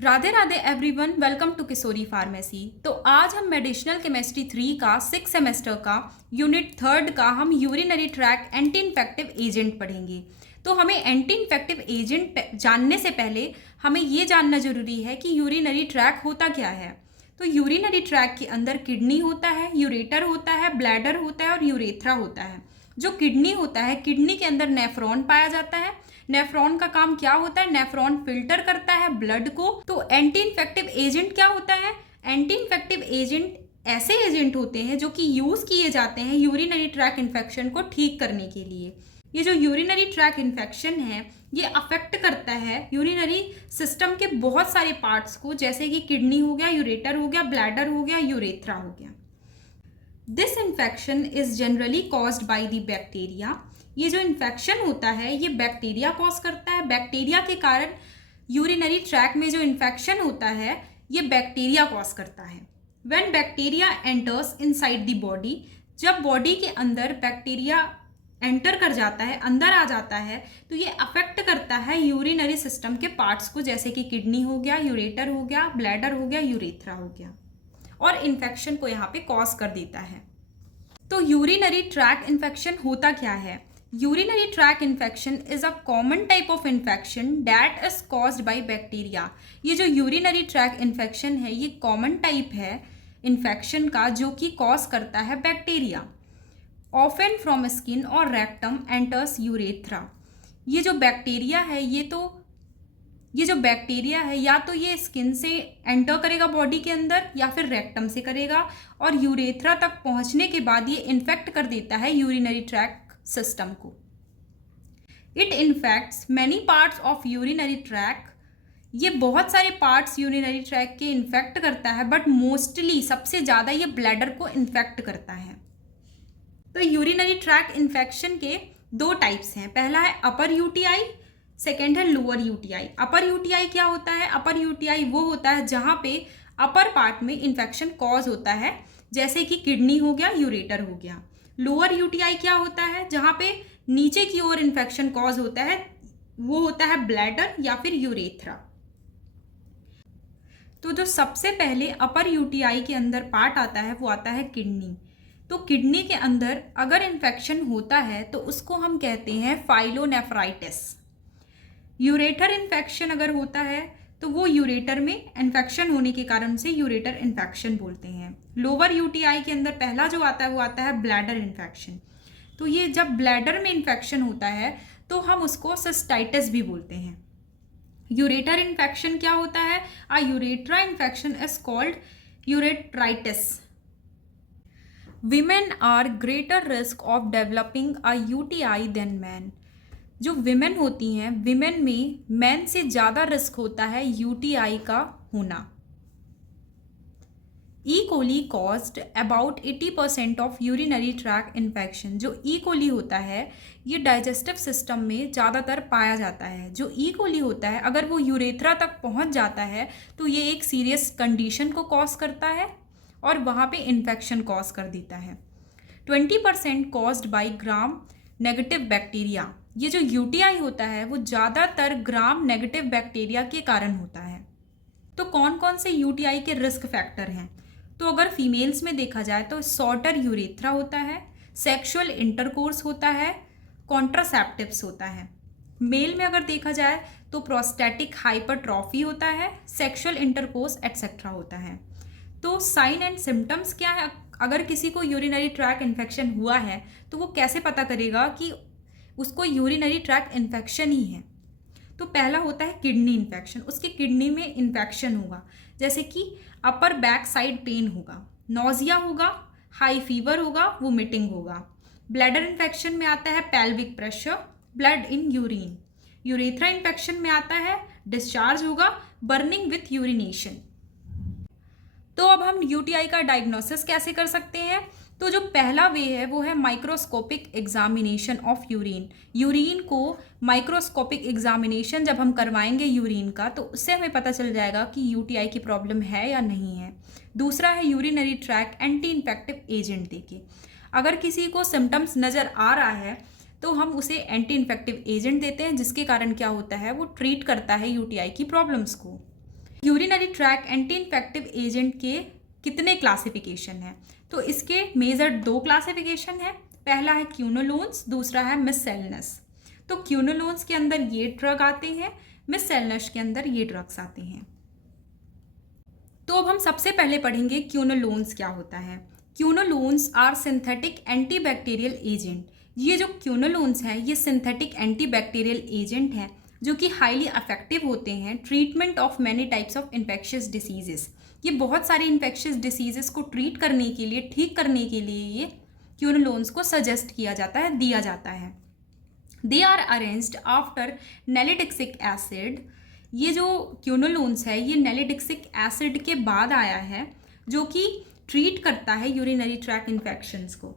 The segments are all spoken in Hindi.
Radhe Radhe everyone, welcome to Kishori pharmacy. तो आज हम मेडिसिनल केमिस्ट्री 3 का 6 सेमेस्टर का यूनिट 3 का हम urinary track anti infective agent पढ़ेंगे। तो हमें एंटी इन्फेक्टिव एजेंट जानने से पहले हमें ये जानना जरूरी है कि यूरिनरी ट्रैक होता क्या है। तो यूरिनरी ट्रैक के अंदर किडनी होता है, यूरेटर होता है, ब्लैडर होता है और यूरेथ्रा होता है। जो किडनी होता है, किडनी के अंदर नेफ्रॉन पाया जाता है। नेफ्रॉन का काम क्या होता है? नेफ्रॉन फिल्टर करता है ब्लड को। तो एंटी इन्फेक्टिव एजेंट क्या होता है? एंटी इन्फेक्टिव एजेंट ऐसे एजेंट होते हैं जो कि यूज किए जाते हैं यूरिनरी ट्रैक इन्फेक्शन को ठीक करने के लिए। ये जो यूरिनरी ट्रैक इन्फेक्शन है ये अफेक्ट करता है यूरिनरी सिस्टम के बहुत सारे पार्ट्स को, जैसे कि किडनी हो गया, यूरेटर हो गया, ब्लैडर हो गया, यूरेथ्रा हो गया। This infection is generally caused by the bacteria. ये जो इन्फेक्शन होता है ये बैक्टीरिया कॉज करता है। बैक्टीरिया के कारण यूरिनरी ट्रैक में जो इन्फेक्शन होता है ये बैक्टीरिया कॉज करता है। When bacteria enters inside the body, जब बॉडी के अंदर बैक्टीरिया एंटर कर जाता है, अंदर आ जाता है, तो ये अफेक्ट करता है यूरिनरी सिस्टम के पार्ट्स को, जैसे कि किडनी हो गया, यूरेटर हो गया, ब्लैडर हो गया, यूरेथ्रा हो गया, और इन्फेक्शन को यहाँ पे कॉज कर देता है। तो यूरिनरी ट्रैक इन्फेक्शन होता क्या है? Urinary tract infection is a common type of infection that is caused by bacteria. ये जो यूरिनरी ट्रैक इन्फेक्शन है ये कॉमन टाइप है इन्फेक्शन का जो कि कॉज करता है बैक्टीरिया। ऑफन फ्रॉम स्किन और रेक्टम एंटर्स यूरेथ्रा। ये जो बैक्टीरिया है या तो ये स्किन से एंटर करेगा बॉडी के अंदर या फिर रेक्टम से करेगा, और यूरेथ्रा तक पहुंचने के बाद ये इन्फेक्ट कर देता है यूरिनरी ट्रैक सिस्टम को। It infects many parts of urinary track. ये बहुत सारे पार्ट्स यूरिनरी ट्रैक के इन्फेक्ट करता है, बट मोस्टली सबसे ज़्यादा ये ब्लैडर को इन्फेक्ट करता है। तो यूरिनरी ट्रैक इन्फेक्शन के दो टाइप्स हैं। पहला है अपर यूटीआई, सेकेंड है लोअर यूटीआई। अपर यूटीआई क्या होता है? अपर यूटीआई वो होता है जहाँ पे अपर पार्ट में इन्फेक्शन कॉज होता है, जैसे कि किडनी हो गया, यूरेटर हो गया। लोअर यूटीआई क्या होता है? जहाँ पे नीचे की ओर इन्फेक्शन कॉज होता है, वो होता है ब्लैडर या फिर यूरेथ्रा। तो जो सबसे पहले अपर यूटीआई के अंदर पार्ट आता है वो आता है किडनी। तो किडनी के अंदर अगर इन्फेक्शन होता है तो उसको हम कहते हैं फाइलोनेफ्राइटिस। यूरेटर इन्फेक्शन अगर होता है तो वो यूरेटर में इन्फेक्शन होने के कारण से यूरेटर इन्फेक्शन बोलते हैं। लोअर यूटीआई के अंदर पहला जो आता है वो आता है ब्लैडर इन्फेक्शन। तो ये जब ब्लैडर में इन्फेक्शन होता है तो हम उसको सिस्टाइटिस भी बोलते हैं। यूरेटर इन्फेक्शन क्या होता है? A urethra infection is called urethritis. Women are greater risk of developing a UTI than man. जो विमेन होती हैं, विमेन में मैन से ज़्यादा रिस्क होता है यूटीआई का होना। E coli caused about 80% of urinary tract infection. जो ई कोली होता है ये डाइजेस्टिव सिस्टम में ज़्यादातर पाया जाता है। जो ई कोली होता है अगर वो यूरेथ्रा तक पहुंच जाता है तो ये एक सीरियस कंडीशन को कॉज करता है और वहाँ पे इन्फेक्शन कॉज कर देता है। 20% caused by gram negative bacteria. ये जो यूटीआई होता है वो ज़्यादातर ग्राम नेगेटिव बैक्टीरिया के कारण होता है। तो कौन कौन से यूटीआई के रिस्क फैक्टर हैं? तो अगर फीमेल्स में देखा जाए तो शॉर्टर यूरेथ्रा होता है, सेक्सुअल इंटरकोर्स होता है, कॉन्ट्रासेप्टिव्स होता है। मेल में अगर देखा जाए तो प्रोस्टेटिक हाइपरट्रॉफी होता है, सेक्सुअल इंटरकोर्स एटसेट्रा होता है। तो साइन एंड सिम्टम्स क्या है? अगर किसी को यूरिनरी ट्रैक इन्फेक्शन हुआ है तो वो कैसे पता करेगा कि उसको यूरिनरी ट्रैक इन्फेक्शन ही है? तो पहला होता है किडनी इन्फेक्शन। उसके किडनी में इन्फेक्शन होगा, जैसे कि अपर बैक साइड पेन होगा, नोजिया होगा, हाई फीवर होगा, वोमिटिंग होगा। ब्लैडर इन्फेक्शन में आता है pelvic pressure, blood in urine. Urethra infection में आता है डिस्चार्ज होगा, बर्निंग विथ यूरिनेशन। तो अब हम यूटीआई का डायग्नोसिस कैसे कर सकते हैं? तो जो पहला वे है वो है microscopic examination of urine. Urine को माइक्रोस्कोपिक एग्जामिनेशन जब हम करवाएंगे यूरिन का तो उससे हमें पता चल जाएगा कि यूटीआई की प्रॉब्लम है या नहीं है। दूसरा है urinary track anti infective agent देके। अगर किसी को सिम्टम्स नज़र आ रहा है तो हम उसे एंटी इन्फेक्टिव एजेंट देते हैं, जिसके कारण क्या होता है वो ट्रीट करता है यूटीआई की प्रॉब्लम्स को। Urinary track anti infective agent के कितने क्लासिफिकेशन हैं? तो इसके मेजर 2 क्लासिफिकेशन है। पहला है क्यूनोलोन्स, दूसरा है मिससेलनस। तो क्यूनोलोन्स के अंदर ये ड्रग आते हैं, मिससेलनस के अंदर ये ड्रग्स आते हैं। तो अब हम सबसे पहले पढ़ेंगे क्यूनोलोन्स क्या होता है। क्यूनोलोन्स आर सिंथेटिक एंटीबैक्टीरियल एजेंट। ये जो क्यूनोलोन्स हैं ये सिंथेटिक एंटीबैक्टीरियल एजेंट हैं जो कि हाईली अफेक्टिव होते हैं treatment of many types of infectious diseases. ये बहुत सारे इन्फेक्शियस डिसीजेस को ट्रीट करने के लिए, ठीक करने के लिए ये क्यूनोलोन्स को सजेस्ट किया जाता है, दिया जाता है। They are arranged after nalidixic acid. ये जो क्यूनोलोन्स है ये नेलिडिक्सिक एसिड के बाद आया है जो कि ट्रीट करता है यूरिनरी ट्रैक इन्फेक्शंस को।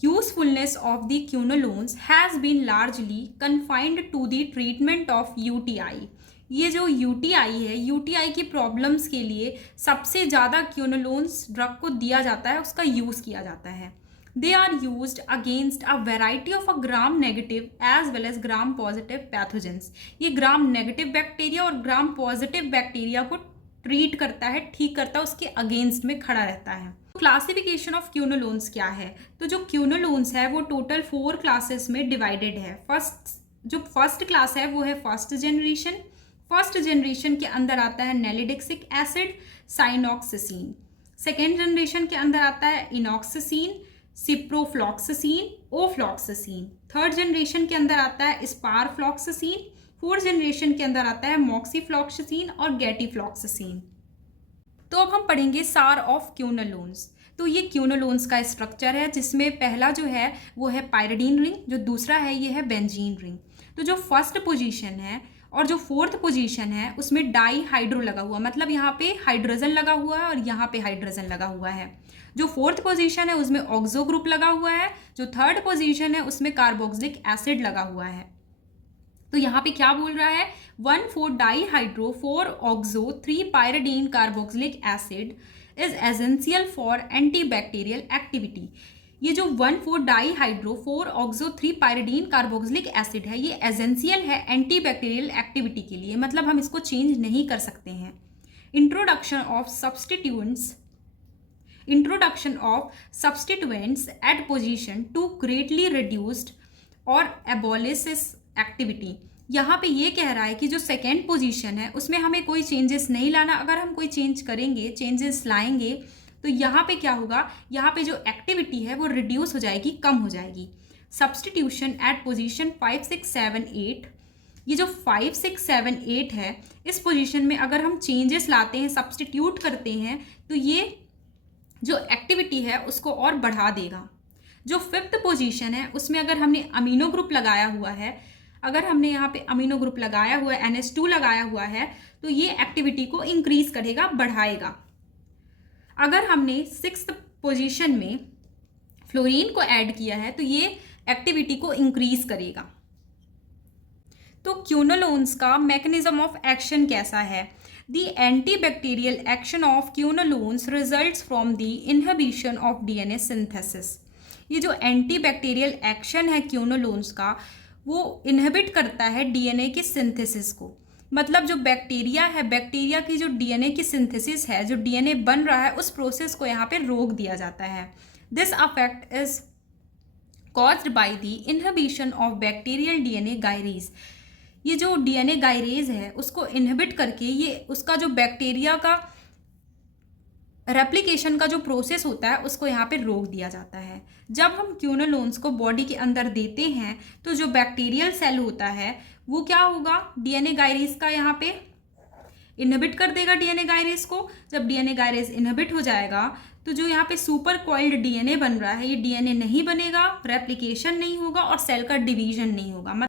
Usefulness of the quinolones has been largely confined to the treatment of UTI. ये जो यूटीआई है, यूटीआई की प्रॉब्लम्स के लिए सबसे ज़्यादा क्यूनोलोन्स ड्रग को दिया जाता है, उसका यूज़ किया जाता है। They are used against a variety of a gram negative as well as gram positive pathogens. ये ग्राम नेगेटिव बैक्टीरिया और ग्राम पॉजिटिव बैक्टीरिया को ट्रीट करता है, ठीक करता है, उसके अगेंस्ट में खड़ा रहता है। क्लासिफिकेशन ऑफ क्यूनोलोन्स क्या है? तो जो क्यूनोलोन्स है वो टोटल 4 क्लासेस में डिवाइडेड है। फर्स्ट क्लास है वो है फर्स्ट जनरेशन। फर्स्ट जनरेशन के अंदर आता है नेलिडिक्सिक एसिड, साइनॉक्सिसिन। सेकेंड जनरेशन के अंदर आता है इनॉक्सिसिन, सिप्रोफ्लॉक्सिसिन, ओफ्लॉक्सिसिन। थर्ड जनरेशन के अंदर आता है स्पारफ्लॉक्सिसिन। फोर्थ जनरेशन के अंदर आता है मॉक्सीफ्लॉक्सिसिन और गैटीफ्लॉक्सिसिन। तो अब हम पढ़ेंगे सार ऑफ क्यूनोलोन्स। तो ये क्यूनोलोन्स का स्ट्रक्चर है जिसमें पहला जो है वो है पायरिडीन रिंग, जो दूसरा है ये है बेंजीन रिंग। तो जो फर्स्ट पोजीशन है और जो फोर्थ पोजीशन है उसमें डाई हाइड्रो लगा हुआ, मतलब यहाँ पे हाइड्रोजन लगा हुआ है और यहाँ पे हाइड्रोजन लगा हुआ है। जो फोर्थ पोजीशन है उसमें ऑक्सो ग्रुप लगा हुआ है, जो थर्ड पोजीशन है उसमें कार्बोक्सिलिक एसिड लगा हुआ है। तो यहाँ पे क्या बोल रहा है? 1,4 dihydro 4 oxo 3 pyridine carboxylic acid is essential for antibacterial activity. ये जो 1,4 dihydro 4 oxo 3 pyridine carboxylic acid है ये एसेंशियल है एंटीबैक्टीरियल एक्टिविटी के लिए, मतलब हम इसको चेंज नहीं कर सकते हैं। Introduction of substituents at position to greatly reduced और abolishes activity। यहाँ पे ये कह रहा है कि जो सेकेंड पोजीशन है उसमें हमें कोई चेंजेस नहीं लाना। अगर हम कोई चेंज करेंगे, चेंजेस लाएंगे तो यहाँ पे क्या होगा? यहाँ पे जो एक्टिविटी है वो रिड्यूस हो जाएगी, कम हो जाएगी। Substitution at position 5, 6, 7, 8। ये जो 5, 6, 7, 8 है इस पोजीशन में अगर हम चेंजेस लाते हैं, सब्सटीट्यूट करते हैं तो ये जो एक्टिविटी है उसको और बढ़ा देगा। जो फिफ्थ पोजीशन है उसमें अगर हमने अमीनो ग्रुप लगाया हुआ है, अगर हमने यहाँ पे अमीनो ग्रुप लगाया हुआ है, NH2 लगाया हुआ है, तो ये एक्टिविटी को इंक्रीज करेगा, बढ़ाएगा। अगर हमने सिक्स्थ पोजीशन में फ्लोरीन को ऐड किया है तो ये एक्टिविटी को इंक्रीज करेगा। तो क्यूनोलोन्स का मैकेनिज्म ऑफ एक्शन कैसा है? The antibacterial action of क्यूनोलोन्स results from the inhibition of DNA synthesis। ये जो एंटीबैक्टीरियल एक्शन है क्यूनोलोन्स का वो इनहिबिट करता है डीएनए की सिंथेसिस को। मतलब जो बैक्टीरिया है, बैक्टीरिया की जो डीएनए की सिंथेसिस है, जो डीएनए बन रहा है, उस प्रोसेस को यहाँ पे रोक दिया जाता है। This affect is caused by the inhibition of bacterial DNA gyrase. ये जो डीएनए गायरेज है उसको इनहिबिट करके ये उसका जो बैक्टीरिया का रेप्लिकेशन का जो प्रोसेस होता है उसको यहाँ पे रोक दिया जाता है। जब हम क्यूनोलोन्स को बॉडी के अंदर देते हैं तो जो बैक्टीरियल सेल होता है वो क्या होगा? डीएनए गायरेज का यहाँ पे इनहिबिट कर देगा डीएनए गायरेज को। जब डीएनए गायरेज इनहिबिट हो जाएगा तो जो यहाँ पे सुपर कॉइल्ड डीएनए बन रहा है ये डीएनए नहीं बनेगा, रेप्लिकेशन नहीं होगा और सेल का डिवीजन नहीं होगा।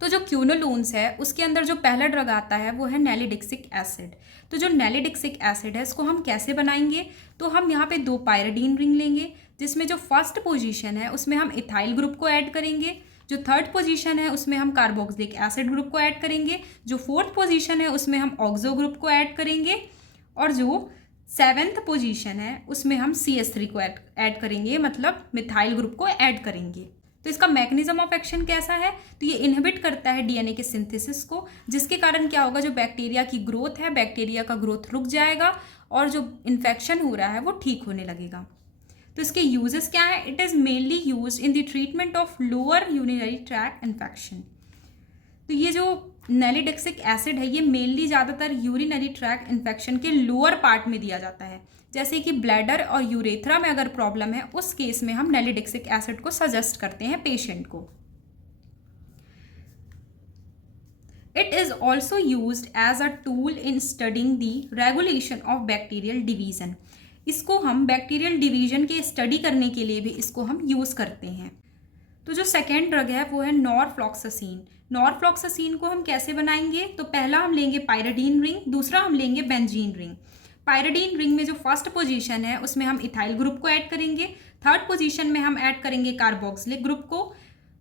तो जो क्यूनोलोन्स है उसके अंदर जो पहला ड्रग आता है वो है नेलिडिक्सिक एसिड। तो जो नेलिडिक्सिक एसिड है इसको हम कैसे बनाएंगे? तो हम यहाँ पे 2 पायरिडीन रिंग लेंगे जिसमें जो फर्स्ट पोजीशन है उसमें हम इथाइल ग्रुप को ऐड करेंगे, जो थर्ड पोजीशन है उसमें हम कार्बोक्सिलिक एसिड ग्रुप को ऐड करेंगे, जो फोर्थ पोजीशन है उसमें हम ऑक्सो ग्रुप को ऐड करेंगे और जो 7th पोजीशन है उसमें हम CH3 को ऐड करेंगे, मतलब मिथाइल ग्रुप को ऐड करेंगे। तो इसका मैकेनिज्म ऑफ एक्शन कैसा है, तो ये इनहिबिट करता है डीएनए के सिंथेसिस को, जिसके कारण क्या होगा, जो बैक्टीरिया की ग्रोथ है, बैक्टीरिया का ग्रोथ रुक जाएगा और जो इन्फेक्शन हो रहा है वो ठीक होने लगेगा। तो इसके यूजेस क्या है, it is mainly use in the treatment of lower urinary tract infection. तो ये जो नेलिडिक्सिक एसिड है ये मेनली ज़्यादातर यूरिनरी ट्रैक्ट इन्फेक्शन के लोअर पार्ट में दिया जाता है, जैसे कि ब्लैडर और यूरेथ्रा में अगर प्रॉब्लम है उस केस में हम नेलिडिक्सिक एसिड को सजेस्ट करते हैं पेशेंट को। It is also used as a tool in studying the regulation of bacterial division. इसको हम बैक्टीरियल डिवीजन के स्टडी करने के लिए भी इसको हम यूज़ करते हैं। तो जो सेकेंड ड्रग है वो है नॉरफ्लॉक्सासिन। नॉरफ्लॉक्सासिन को हम कैसे बनाएंगे, तो पहला हम लेंगे पायरिडीन रिंग, दूसरा हम लेंगे बेंजीन रिंग। पायरिडीन रिंग में जो फर्स्ट पोजीशन है उसमें हम इथाइल ग्रुप को ऐड करेंगे, थर्ड पोजीशन में हम ऐड करेंगे कार्बोक्सिलिक ग्रुप को,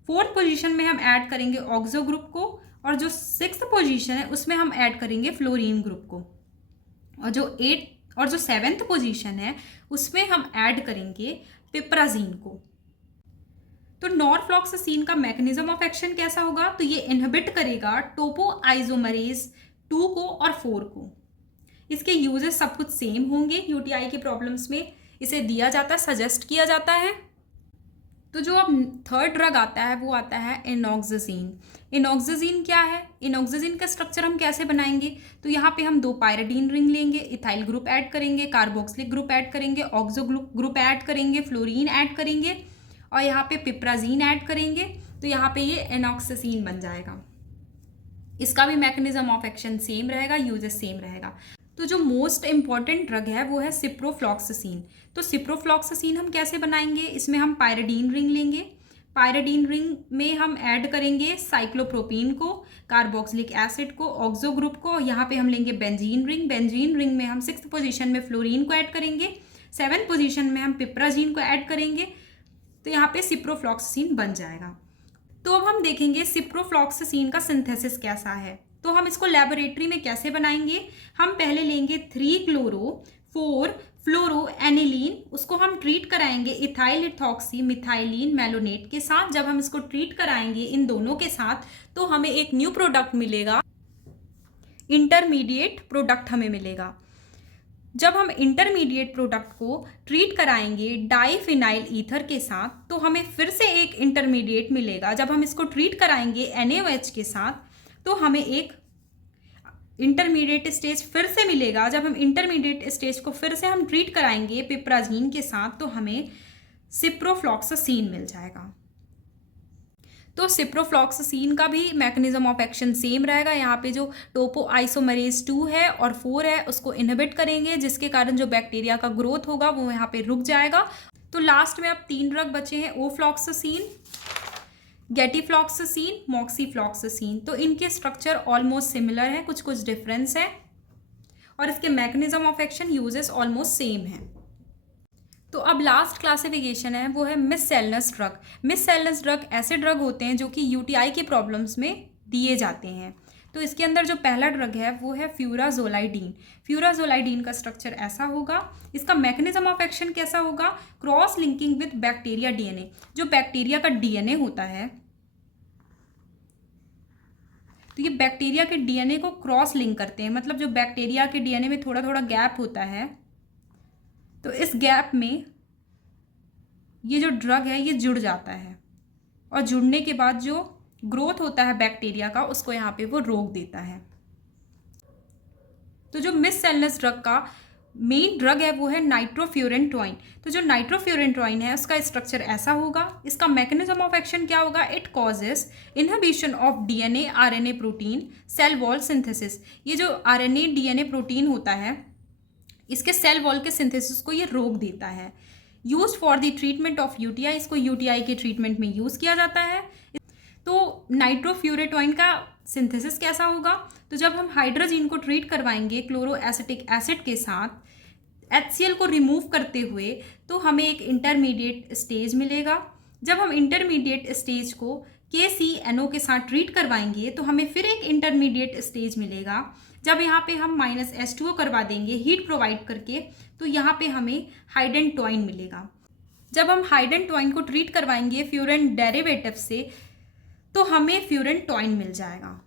फोर्थ पोजीशन में हम ऐड करेंगे ऑक्सो ग्रुप को, और जो सिक्स्थ पोजीशन है उसमें हम ऐड करेंगे फ्लोरीन ग्रुप को, और जो सेवेंथ पोजीशन है उसमें हम ऐड करेंगे पिप्राजीन को। तो नॉरफ्लॉक्सासिन का मैकेनिज्म ऑफ एक्शन कैसा होगा, तो ये इनहिबिट करेगा टोपोआइसोमरेज 2 को और 4 को। इसके यूजेस सब कुछ सेम होंगे, यूटीआई की प्रॉब्लम्स में इसे दिया जाता है, सजेस्ट किया जाता है। तो जो अब थर्ड ड्रग आता है वो आता है इनॉक्साजिन। इनॉक्साजिन क्या है, इनॉक्साजिन का स्ट्रक्चर हम कैसे बनाएंगे, तो यहाँ पे हम 2 पायरिडीन रिंग लेंगे, इथाइल ग्रुप ऐड करेंगे, कार्बोक्सिलिक ग्रुप ऐड करेंगे, ऑक्सो ग्रुप ऐड करेंगे, फ्लोरीन ऐड करेंगे और यहाँ पे पिप्राजीन ऐड करेंगे। तो यहाँ पे ये इनॉक्साजिन बन जाएगा। इसका भी मैकेनिज्म ऑफ एक्शन सेम रहेगा, यूजेस सेम रहेगा। तो जो मोस्ट इंपॉर्टेंट ड्रग है वो है सिप्रोफ्लॉक्सासिन। तो सिप्रोफ्लॉक्सासिन हम कैसे बनाएंगे, इसमें हम पायरिडीन रिंग लेंगे, पायरिडीन रिंग में हम ऐड करेंगे साइक्लोप्रोपीन को, कार्बोक्सिलिक एसिड को, ऑक्सो ग्रुप को, यहाँ पे हम लेंगे बेंजीन रिंग, बेंजीन रिंग में हम 6th पोजीशन में फ्लोरीन को ऐड करेंगे, 7th पोजीशन में हम पिप्राजीन को ऐड करेंगे। तो यहाँ पे सिप्रोफ्लॉक्सासिन बन जाएगा। तो अब हम देखेंगे सिप्रोफ्लॉक्सासिन का सिंथेसिस कैसा है। तो हम इसको लेबोरेटरी में कैसे बनाएंगे, हम पहले लेंगे 3-क्लोरो-4 फ्लोरो एनिलीन, उसको हम ट्रीट कराएंगे इथाइल इथॉक्सी मिथाइलिन मेलोनेट के साथ। जब हम इसको ट्रीट कराएंगे इन दोनों के साथ तो हमें एक न्यू प्रोडक्ट मिलेगा, इंटरमीडिएट प्रोडक्ट हमें मिलेगा। जब हम इंटरमीडिएट प्रोडक्ट को ट्रीट कराएंगे डाइफिनाइल ईथर के साथ तो हमें फिर से एक इंटरमीडिएट मिलेगा। जब हम इसको ट्रीट कराएंगे NaOH के साथ तो हमें एक इंटरमीडिएट स्टेज फिर से मिलेगा। जब हम इंटरमीडिएट स्टेज को फिर से हम ट्रीट कराएंगे पिप्राजीन के साथ तो हमें सिप्रोफ्लॉक्सासिन मिल जाएगा। तो सिप्रोफ्लॉक्सासिन का भी मैकेनिज्म ऑफ एक्शन सेम रहेगा। यहाँ पे जो टोपोआइसोमरेज 2 है और 4 है उसको इनहिबिट करेंगे, जिसके कारण जो बैक्टीरिया का ग्रोथ होगा वो यहाँ पे रुक जाएगा। तो लास्ट में अब 3 ड्रग बचे हैं, ओफ्लॉक्सासिन, गेटिफ्लॉक्सासिन, मॉक्सीफ्लॉक्सासिन। तो इनके स्ट्रक्चर ऑलमोस्ट सिमिलर है, कुछ कुछ डिफरेंस है और इसके mechanism of action uses almost same है। तो अब लास्ट क्लासिफिकेशन है वो है मिससेलनस ड्रग। मिससेलनस ड्रग ऐसे ड्रग होते हैं जो कि यूटीआई की प्रॉब्लम्स में दिए जाते हैं। तो इसके अंदर जो पहला ड्रग है वो है फ्यूराजोलाइडीन। फ्यूराजोलाइडीन का स्ट्रक्चर ऐसा होगा, इसका मैकेनिज्म ऑफ एक्शन कैसा होगा, cross linking with bacteria DNA. जो बैक्टीरिया का डीएनए होता है तो ये बैक्टीरिया के डीएनए को क्रॉस लिंक करते हैं, मतलब जो बैक्टीरिया के डीएनए में थोड़ा थोड़ा गैप होता है तो इस गैप में ये जो ड्रग है ये जुड़ जाता है और जुड़ने के बाद जो ग्रोथ होता है बैक्टीरिया का उसको यहाँ पे वो रोक देता है। तो जो मिससेलनस ड्रग का मेन ड्रग है वो है नाइट्रोफ्यूरेंटोइन। तो जो नाइट्रोफ्यूरेंटोइन है उसका स्ट्रक्चर ऐसा होगा, इसका मैकेनिज्म ऑफ एक्शन क्या होगा, it causes inhibition of DNA RNA protein cell wall synthesis. ये जो आरएनए डीएनए प्रोटीन होता है इसके सेल वॉल के सिंथेसिस को ये रोक देता है। Use for the treatment of UTI, इसको यूटीआई के ट्रीटमेंट में यूज़ किया जाता है। तो नाइट्रोफ्यूरेटोइन का सिंथेसिस कैसा होगा, तो जब हम हाइड्रोजीन को ट्रीट करवाएंगे क्लोरोएसिटिक एसिड के साथ HCl को रिमूव करते हुए तो हमें एक इंटरमीडिएट स्टेज मिलेगा। जब हम इंटरमीडिएट स्टेज को KCNO के साथ ट्रीट करवाएंगे तो हमें फिर एक इंटरमीडिएट स्टेज मिलेगा। जब यहाँ पे हम -H2O करवा देंगे हीट प्रोवाइड करके तो यहाँ पे हमें हाइडेंटोइन मिलेगा। जब हम हाइडेंटोइन को ट्रीट करवाएंगे फ्यूरेन डेरिवेटिव से तो हमें फ्यूरेन टॉइन मिल जाएगा।